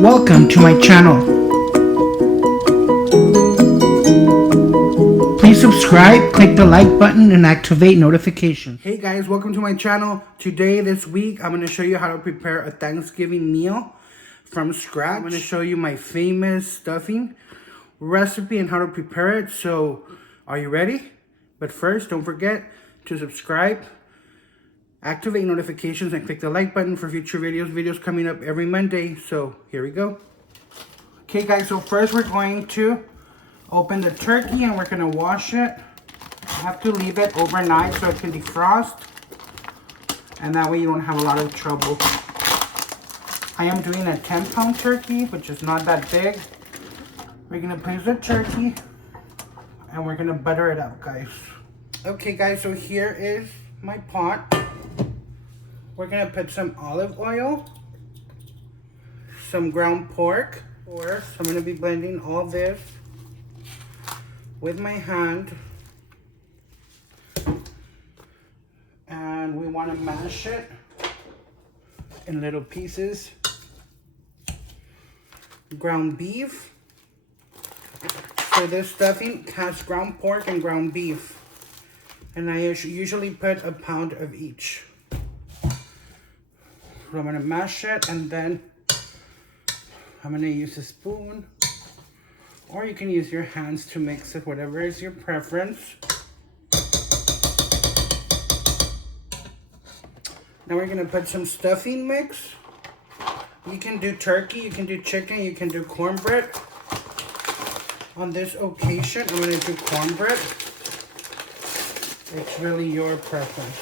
Welcome to my channel. Please subscribe, click the like button, and activate notifications. Hey guys, welcome to my channel. Today, this week, I'm going to show you how to prepare a Thanksgiving meal from scratch. I'm going to show you my famous stuffing recipe and how to prepare it. So, are you ready? But first, don't forget to subscribe, activate notifications, and click the like button for future videos coming up every Monday. So here we go. Okay guys, so first we're going to open the turkey and we're going to wash it. I have to leave it overnight so it can defrost, and that way you don't have a lot of trouble. I am doing a 10-pound turkey, which is not that big. We're going to place the turkey and we're going to butter it up, guys. Okay guys, so here is my pot. We're going to put some olive oil, some ground pork. So I'm going to be blending all this with my hand. And we want to mash it in little pieces. Ground beef. So this stuffing has ground pork and ground beef. And I usually put a pound of each. So I'm going to mash it, and then I'm going to use a spoon, or you can use your hands to mix it, whatever is your preference. Now we're going to put some stuffing mix. You can do turkey, you can do chicken, you can do cornbread. On this occasion, I'm going to do cornbread. It's really your preference.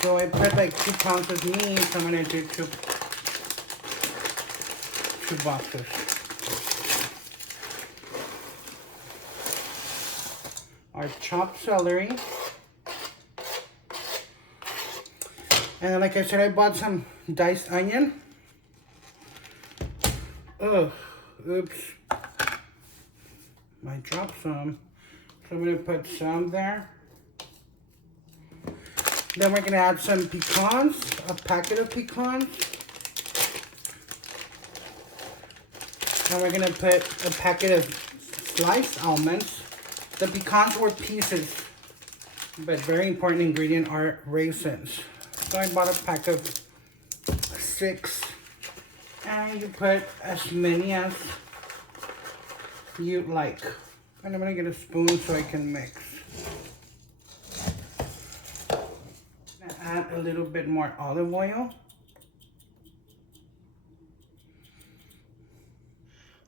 So I put like 2 pounds of meat, so I'm going to do two boxes. Our chopped celery. And like I said, I bought some diced onion. Oops. I dropped some. So I'm going to put some there. Then we're going to add some pecans, a packet of pecans. And we're going to put a packet of sliced almonds. The pecans were pieces, but very important ingredient are raisins. So I bought a pack of 6. And you put as many as you like. And I'm going to get a spoon so I can mix. Add a little bit more olive oil.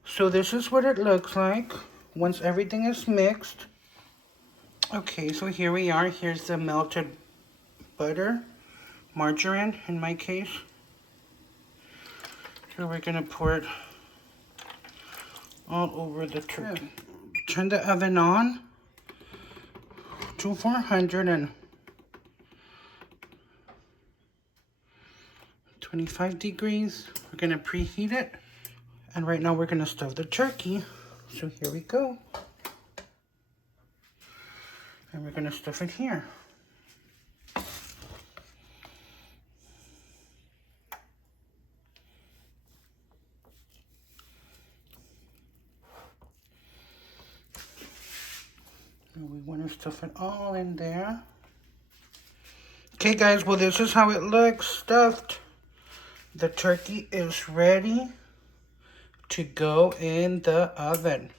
So this is what it looks like once everything is mixed. Okay, so here we are. Here's the melted butter, margarine in my case. So we're gonna pour it all over the turkey. Turn the oven on to 425 degrees. We're gonna preheat it. And right now we're gonna stuff the turkey. So here we go. And we're gonna stuff it here. And we wanna stuff it all in there. Okay guys, well this is how it looks stuffed. The turkey is ready to go in the oven.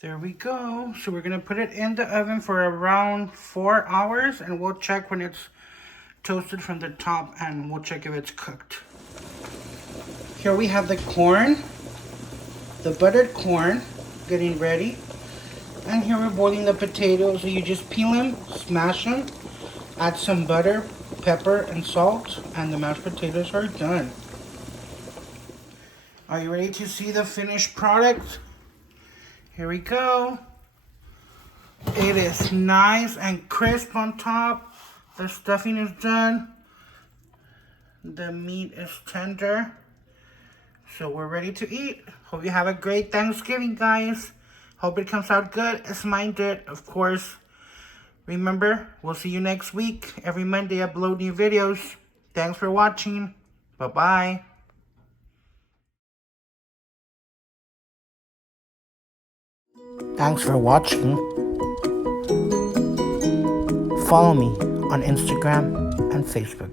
There we go. So we're gonna put it in the oven for around 4 hours, and we'll check when it's toasted from the top, and we'll check if it's cooked. Here we have the corn, the buttered corn, getting ready. And here we're boiling the potatoes. So you just peel them, smash them, add some butter, pepper, and salt, and the mashed potatoes are done. Are you ready to see the finished product? Here we go. It is nice and crisp on top. The stuffing is done. The meat is tender. So we're ready to eat. Hope you have a great Thanksgiving, guys. Hope it comes out good as mine did. Of course, Remember, we'll see you next week. Every Monday, I upload new videos. Thanks for watching. Bye-bye. Thanks for watching. Follow me on Instagram and Facebook.